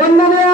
বন্ধুদের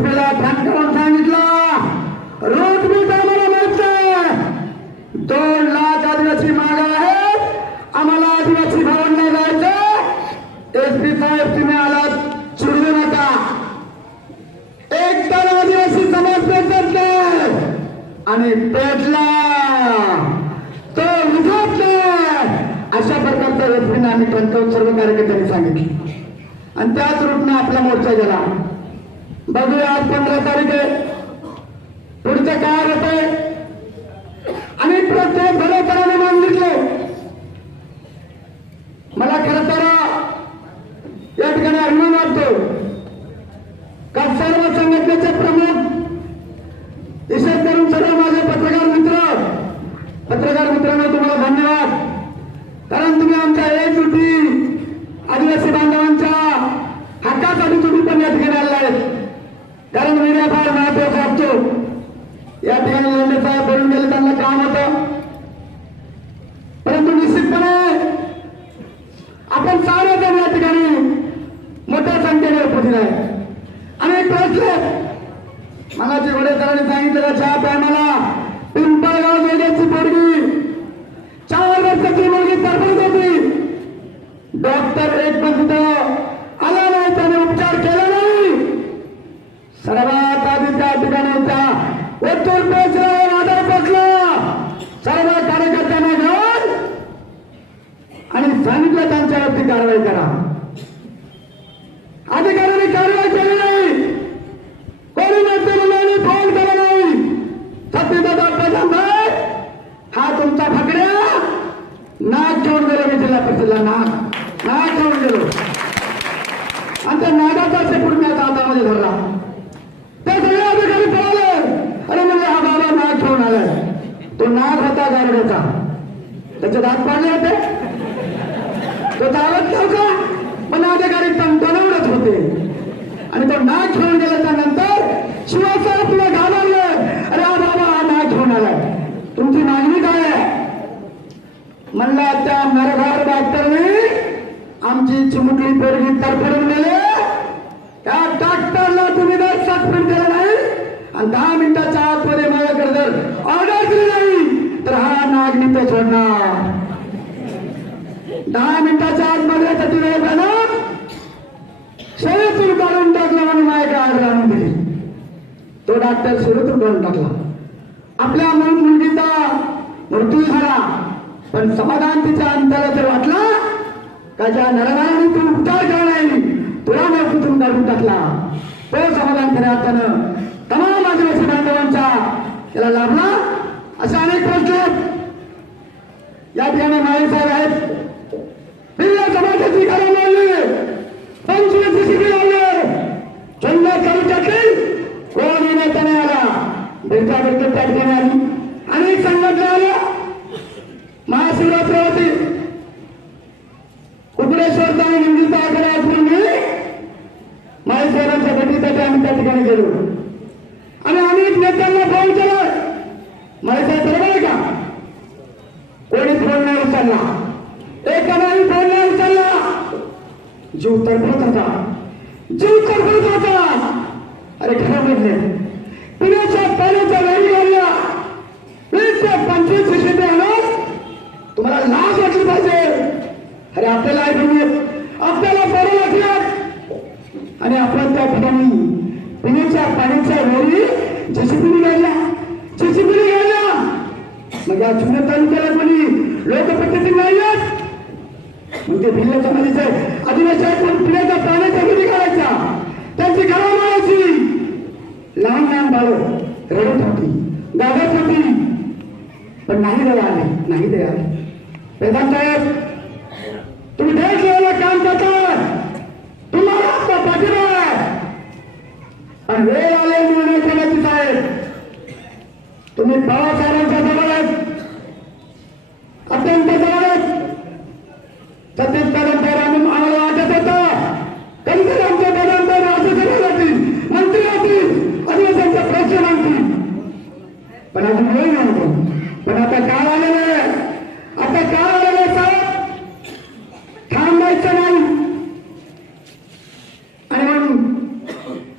एस पीला सांगितला. करून सांगितलं मी आम्हाला माहीत दोन लाख आदिवासी मागा आहेत. आम्हाला आदिवासी भवनला जायचं. एस पी साहेब तुम्ही आलात चिडू नका. एक तर आदिवासी समाज पेटत आणि पेटला. तो विझत अशा प्रकारच्या व्यक्तींना आम्ही ठणकावून सर्व कार्यकर्त्यांनी सांगितले. आणि त्याच रूपने आपला मोर्चा गेला. बघूया आज पंधरा तारीख आहे. पुढचं काय होतंय आणि प्रत्येक भलेपणाने मागितले मला खरं तर या ठिकाणी अभिमान वाटतो का सर्व संघटनेचे प्रमुख विशेष करून सर्व माझे पत्रकार मित्र पत्रकार मित्रांनो तुम्हाला धन्यवाद कारण तुम्ही आमच्या एकजुटी आदिवासी बांधवांच्या हक्कासाठी तुम्ही पण या ठिकाणी आलेला आहेत कारण मीडिया फार महत्त्वाचा असतो या ठिकाणी लोंढे साहेब बोलून गेले त्यांना काम होतं परंतु निश्चितपणे आपण सारे जण या ठिकाणी मोठ्या संख्येने उपस्थित आहे. आणि प्रश्न जे वडेकरांनी सांगितलं ज्या टायमाला पिंपळगाव जोड्याची पोरगी चार वर्षाची मुलगी तरफड होती डॉक्टर एक पण तिथं आला नाही त्याने उपचार केला नाही सर्वात आधी त्या ठिकाणी त्या ओतूर पोचला आधार पोचला सर्व कार्यकर्त्यांना घेऊन आणि सांगितलं त्यांच्यावरती कारवाई करा अधिकाऱ्यांनी कारवाई केली नाही कोणी नेते मंडळी फोन केला नाही सत्यदादा प्रधानभाई हा तुमचा फकड्या नाक घेऊन गेलो मी जिल्हा परिषदला नाक नाक घेऊन गेलो आणि त्या नागाचा शेपूट मी आता हातामध्ये धरला ते सगळे अधिकारी पळाले अरे म्हणजे हा बाबा नाग घेऊन आलाय तो नाग होता गारड्याचा त्याचे दात पाडले होते तो चालत नव्हता पण अधिकारी तणतणवडत होते आणि तो नाग घेऊन गेल्याच्यानंतर शिवासाहेब तुला घालवले अरे हा बाबा हा नाग घेऊन आलाय तुमची मागणी काय आहे म्हणला त्या नरघार डॉक्टरने आमची चिमुकली पोरगी तरफडून गेले त्या डॉक्टरला तुम्ही जर सस्पेंड केलं नाही आणि दहा मिनिटाच्या आतमध्ये माझ्याकडे जर ऑर्डर दिली नाही तर हा नाग नित्य सोडणार. दहा मिनिटाच्या आतमध्ये तर वेळ झाला शरीरातून काढून टाकला आणि माझ्याकडे ऑर्डर आणून दिली. तो डॉक्टर शरीरातून काढून टाकला. आपल्या मूळ मुलगीचा मृत्यू झाला. पण समाधान तिच्या अंतराला जर वाटला का ज्या नरनाराने तू उपचार केला नाही तुला नोकरीतून काढून टाकला. तो समाधान खऱ्या अर्थानं तमाम आदिवासी बांधवांचा त्याला लाभला. असे अनेक प्रश्न आहेत. या ठिकाणी माळी साहेब आहेत. भिल्ल समाजाची घरं मोडली. पंचवीस शिबिर लावले चंदा तालुक्यातील कोणी नेता आला. भेटा भेटत त्या ठिकाणी आली. अनेक संघटना आल्या महाशिवरात्री होती कुकडेश्वरचा आणि निंदीचा आकडा असून मी माळेश्वरांच्या भेटीसाठी आम्ही त्या ठिकाणी गेलो. आणि अनेक नेत्यांना फोन मला साहेब बरोबर आहे का? कोणी फोन नाही उचलला. एकाने फोन नाही उचलला. जीव तडफडत होता. जीव तडफडत होता. अरे खरं म्हटले पिण्याच्या पाण्याच्या वेळी आल्या वीस ते पंचवीस शिशे आणून तुम्हाला लाज वाटली पाहिजे अरे आपल्याला ऐकून आपल्याला बरं वाटलं आणि आपण त्या ठिकाणी पिण्याच्या पाण्याच्या वेळी जेसीबीने गेल्या जेसीबीने गेल्या मग म्हणजे या जुन्या तालुक्याला कोणी लोकपद्धती नाही मग ते म्हणजे भिल्ल समाजाचे आदिवासी आहेत पण पिण्याच्या पाण्याच्या विधी करायच्या त्यांची घरं मारायची. लहान लहान बाळं रडत होती. गागत होती. पण नाही दया आले नाही दया आले. वेदांत साहेब तुम्ही देश सेवेला काम करताय तुम्हाला आता पाठिंबा आहे आणि वेळ आले निर्णय आहे. तुम्ही बाबासाहेबांच्या जवळ आहेत. अत्यंत जवळ आहेत छत्तीसगड आम्ही आम्हाला वाटत होतं कधीतरी आमच्या पदांतर असं सगळे जातील मंत्री होतील अधिवेशनचा प्रश्न मागतील पण अजून वेळ नव्हतो पण आता काळ आलेलं आहे आता काळ आलेलं आहे साहेब थांबायचं नाही आणि म्हणून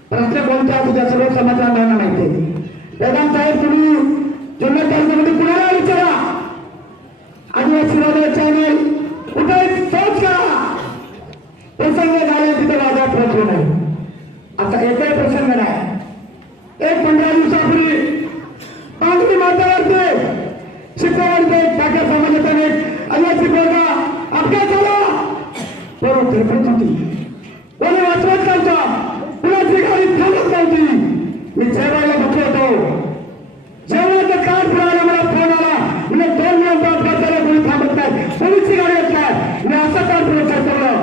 प्रश्न कोणत्या असू द्या सर्व समाजाला माहिती आहे वेदांत साहेब तुम्ही जुन्नर तालुक्यामध्ये कुणाला विचारा आदिवासी राजा चॅनल कुठे सर्च करा प्रसंग झाले महत्त्वाचे नाही आता एकही प्रसंग नाही. एक पंधरा दिवसापूर्वी पांढरी माथ्यावरती शिकवणते टाक्या समाजाचा एक आदिवासी पोरगा अपघात झाला बरोबर धडपत होती. कोणी वाचवत नव्हता कुणाची गाडी थांबत नव्हती मी जेवायला बसलो होतो जेवणाचं कार्ड मिळालं मला फोन आला म्हणजे दोन मिनिटं अपघात झाला कोणी थांबत नाही पोलीसची गाडी येत नाही मी असं कार्ड प्रचार करलं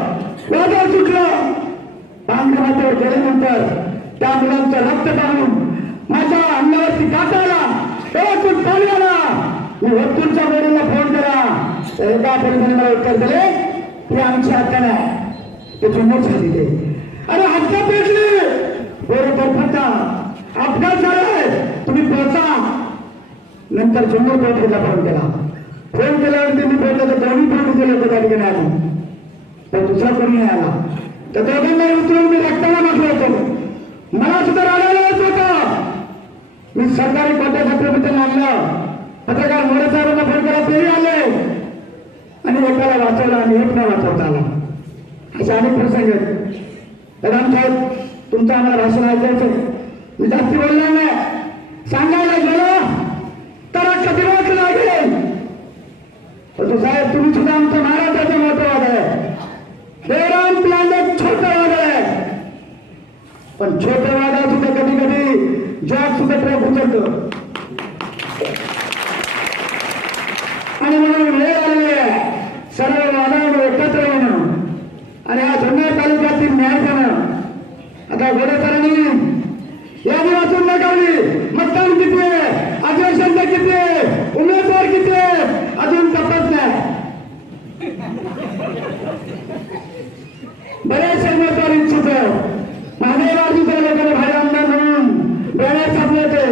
वादळ सुटलं पांढऱ्या माथ्यावर गेल्यानंतर त्या मुलांचं माझ्या अंगावरती आला डोळ्यातून आला. मी वस्तूंच्या फोन केला. तर एका मला उत्तर दिले आमची हत्या नाही. ते जुन्नर झाली ते. अरे हत्या पेटली. अपघात झालाय. तुम्ही पोचा नंतर जुन्नर कोर्टीला फोन केला. फोन केल्यावर त्यांनी बोललं तर दोन्ही दिले होते त्या ठिकाणी आली तर दुसरा कोणी आला. तर दोघांना उतरून मी रक्ताला म्हटलं होतं. मला सुद्धा रागायलाच होता मी सरकारी कोट्यासाठी मी आणलं पत्रकार मोरे साहेबांना फोन केला तेही आले. आणि एकाला वाचवला आणि एक नाही वाचवता आला. असे अनेक प्रसंग आहेत. प्रधान साहेब तुमचं आम्हाला भाषण ऐकायचं मी जास्ती बोलणार नाही. सांगा गेलो तर कधी लागेल परंतु साहेब तुम्ही सुद्धा आमच्या महाराष्ट्राचं महत्वाद आहे बेराम प्लॅन एक छोटं वादळ आहे पण छोट्या वादा सुद्धा कधी कधी जॉब सुद्धा ट्रॅक उचलत. आणि म्हणून वेळ आलेली आहे सर्व वादावर एकत्र येणं. आणि हा जुन्नर तालुक्यातील न्याय देणं आता गोडेकरांनी यादी वाचून नकावली मतदान किती आहे अधिवेशनचं किती आहे उमेदवार किती आहे अजून तपास नाही बरेचसे उमेदवार इच्छुक माझे बाजूच्या लोकांना बाहेर आमदार म्हणून डोळ्यात छापले होते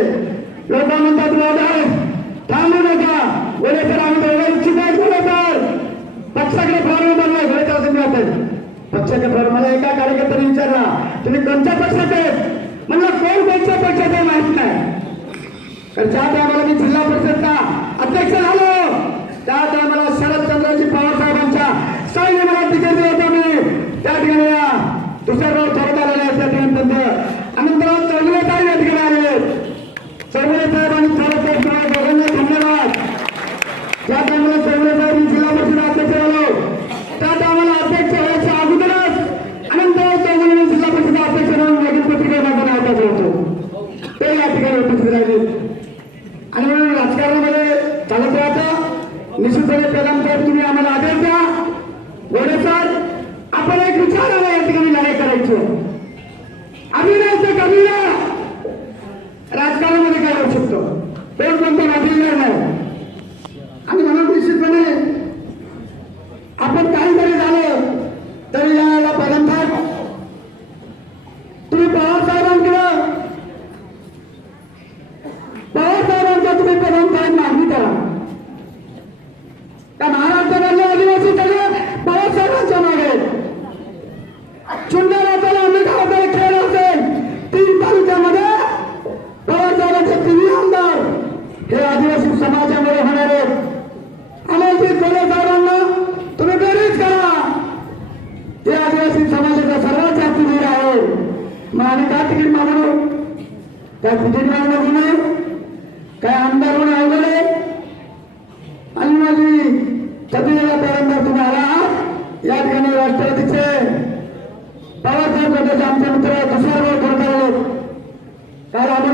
लोक म्हणतात वादळ थांबू नका गोडेकर आम्ही दोघं इच्छुक आहेत गोडेकर पक्षाकडे फॉर्म बनलाय गोडेकर तुम्ही आता पक्षाचे फॉर्म मला एका कार्यकर्त्याने विचारला तुम्ही कोणत्या पक्षाचे आहेत म्हणलं कोण कोणत्या माहीत नाही. तर ज्या टायमाला मी जिल्हा परिषदचा अध्यक्ष झालो त्या टायमाला शरदचंद्रजी पवार साहेबांच्या सैन्य मला तिकीट दिलं होतं मी त्या ठिकाणी या दुसऱ्या राव थोडं आलेले त्या ठिकाणी त्यांचं अनंतराव चौगुले साहेब या ठिकाणी आले चौगुले साहेब आणि थोडं साहेब तुम्हाला दोघांना धन्यवाद ज्या टायमाला चौगुले साहेब मी जिल्हा परिषद अध्यक्ष झालो त्या टायमाला अध्यक्ष व्हायच्या अगोदरच अनंतराव चौगुले मी जिल्हा परिषद अध्यक्ष म्हणून नवीन पत्रिका माझं नाव टाकलं होतं ते या ठिकाणी उपस्थित राहिले आणि म्हणून राजकारणामध्ये चालत राहतं निश्चितपणे प्रधान साहेब तुम्ही आम्हाला आदेश द्या. गोडे सर आपण एक विचार आला या ठिकाणी लढाई करायची. आम्ही नाही. तर कमी राजकारणामध्ये काय होऊ शकतो? कोण कोणतं वाटलेलं नाही.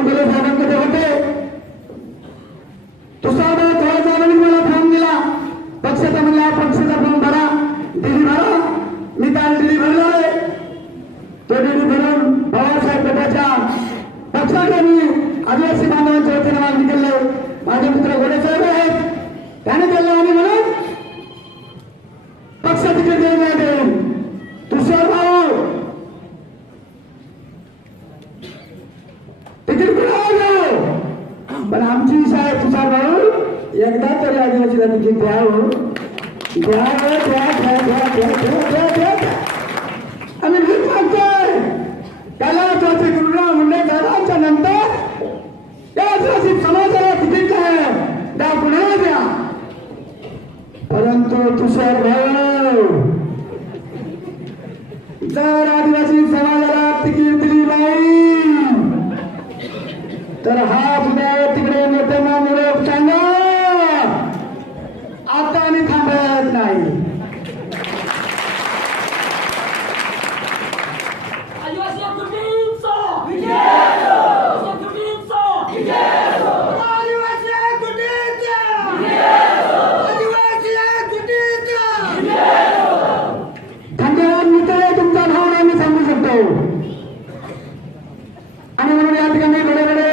সংখ্যালঘু সমাজকে হতে पण आमची इच्छा आहे तुषार भाऊ एकदा तरी आदिवासीला तिकीट द्यावं द्यावं हो. द्या द्या द्या द्या द्या द्या द्या द्या आम्ही भीक मागतोय त्याला त्याचे गुरुराव मुंडे दादांच्या नंतर या आदिवासी समाजाला तिकीट नाही द्या पुन्हा द्या. परंतु तुषार भाऊ जर आदिवासी समाजाला तर हा सुद्धा तिकडे नेत्यांना निरोप सांगा आता आम्ही थांबत नाही आदिवासी कुटींचा आदिवासी कुटींचा आदिवासी कुटींचा आदिवासी कुटींचा धन्यवाद मित्र तुमचा भावना आम्ही सांगू शकतो आणि म्हणून या ठिकाणी बडे बडे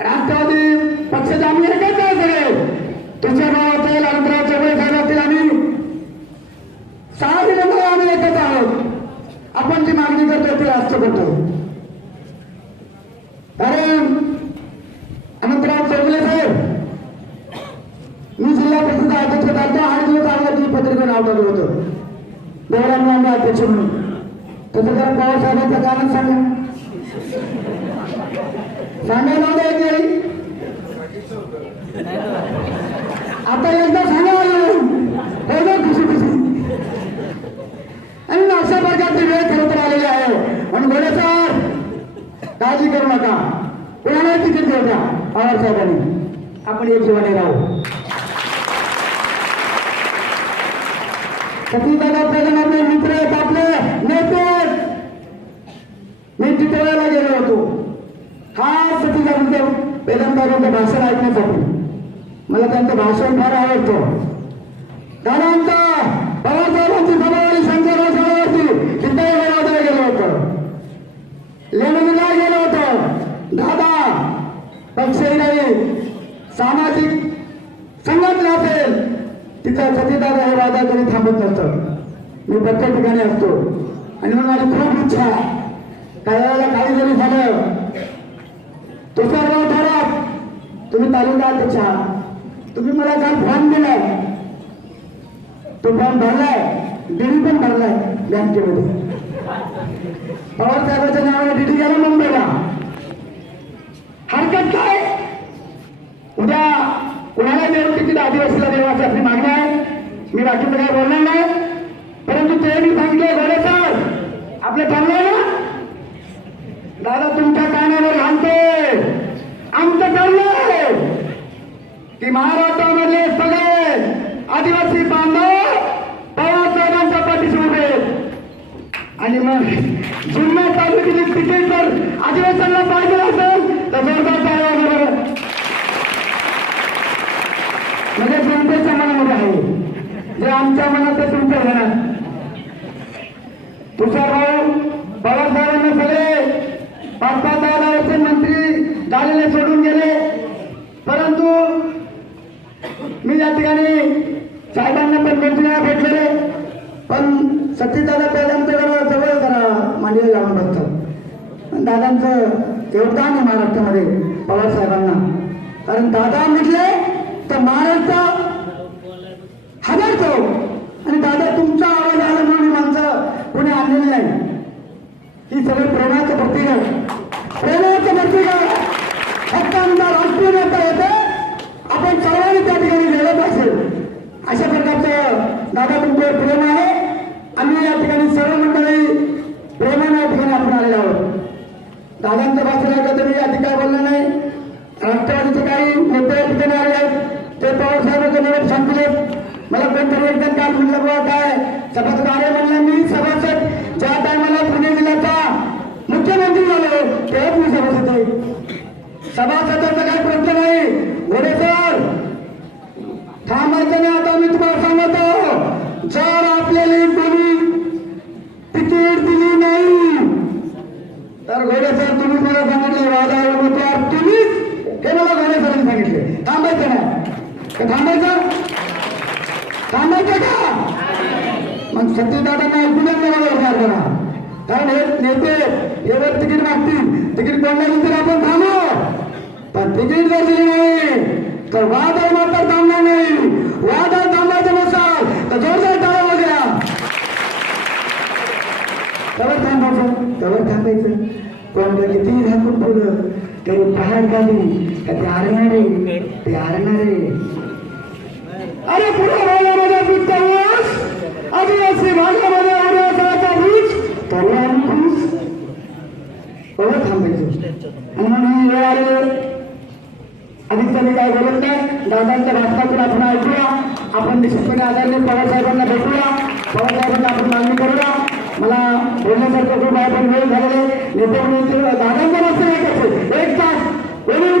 राष्ट्रवादी पक्षाचे आम्ही एकच आहे सगळे तुझ्या भाव असेल अनंतराव चौबळे साहेब असतील आम्ही सहा दिवस आम्ही एकच आहोत आपण जी मागणी करतो कारण अनंतराव चौगुले साहेब मी जिल्हा परिषद अध्यक्ष होता आठ दिवस अगोदर तुम्ही पत्रिका नाव टाकलं होतं. देवराम लांडे अध्यक्ष म्हणून. तसं जरा पवार साहेबांचं कारण सांगा सांगायला आलं एक वेळी आता एकदा सांगा हो ना खुशी खुशी आणि अशा वेळ खरंतर आलेली आहे. आणि बोला सर काळजी करू नका. कोणाला तिकीट देऊ द्या पवार साहेबांनी. आपण एक जीवाने राहू. सतीदादा पहिल्यांदा आपले मित्र आहेत आपले नेते. मी टिटवाळ्याला गेलो होतो. हा सतीदादांचं पहिल्यांदा भाषण ऐकण्यासाठी. मला त्यांचं भाषण फार आवडतं. दादांचा बाबासाहेबांची सभा आणि शंकरराव शाळेवरती तिथेही वडोदरा गेलो होतो लेणीला गेलो होतो दादा पक्षही नाही सामाजिक संघटना असेल तिथं सतीदादा हे वादा कधी थांबत नसतं मी प्रत्येक ठिकाणी असतो. आणि म्हणून माझी खूप इच्छा काही वेळेला काही जरी झालं तुषारराव थोरात तुम्ही तालुका अध्यक्ष आहात. तुम्ही मला काल फॉर्म दिलाय तो फॉर्म भरलाय. डीडी पण भरलाय बँकेमध्ये. पवार साहेबाच्या नावाने डीडी गेला मुंबईला. हरकत काय? उद्या कुणाला देऊ आदिवासीला देवाची आपली मागणी आहे. मी बाकी काय बोलणार नाही. परंतु ते मी सांगितले गोडे सर आपले ठरलंय ना दादा तुमच्या कानावर घालते आमचं ठरलंय की महाराष्ट्रामधले सगळे आदिवासी बांधव पवार साहेबांच्या पाठीशी उभे आहेत. आणि मग जुन्या तालुक्याची तिकीट जर आदिवासींना पाहिजे असेल तर जोरदार टाळ्या बरोबर म्हणजे जनतेच्या मनामध्ये आहे जे आमच्या मनात आहे तुमच्या मनात तुषार भाऊ पवार साहेबांना सगळे पाच पाच दहा दहा वर्ष मंत्री झालेले सोडून गेले परंतु मी या ठिकाणी साहेबांना पण मंत्र्यांना भेटलेले पण सतीदादा पहिल्यांदा जरा जवळ जरा मांडीला लावून बसतात पण तेवढा योगदान आहे महाराष्ट्रामध्ये पवार साहेबांना कारण दादा म्हटले त्याला थांबायचं कोण कितीही थांबून पुढं ते पहाड खाली का ते हरणारे ते हरणारे अरे पुढे आदिवासी भागामध्ये आदिवासाचा वीज त्याला वीज एवढं थांबायचं. म्हणून त्यांनी काय बोलत नाही? दादांच्या भाषणातून आपण ऐकूया. आपण निश्चितपणे आदरणीय पवारसाहेबांना भेटूया. पवारसाहेबांना आपण मागणी करूया. मला बोलण्यासारखं खूप आहे पण वेळ झालेला नेते म्हणून दादांचा रस्ता एक तास.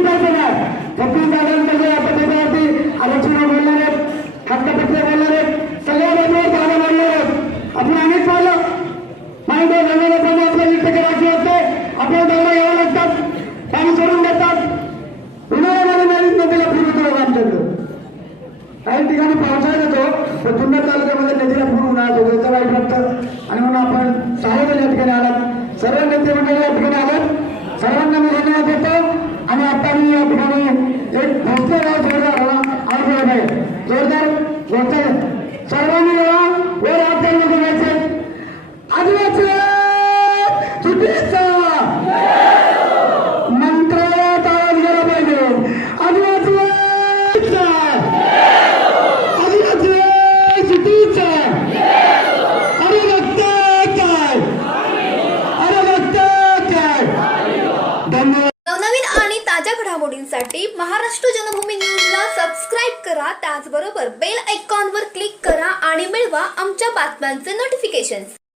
Este, ¡Salvador!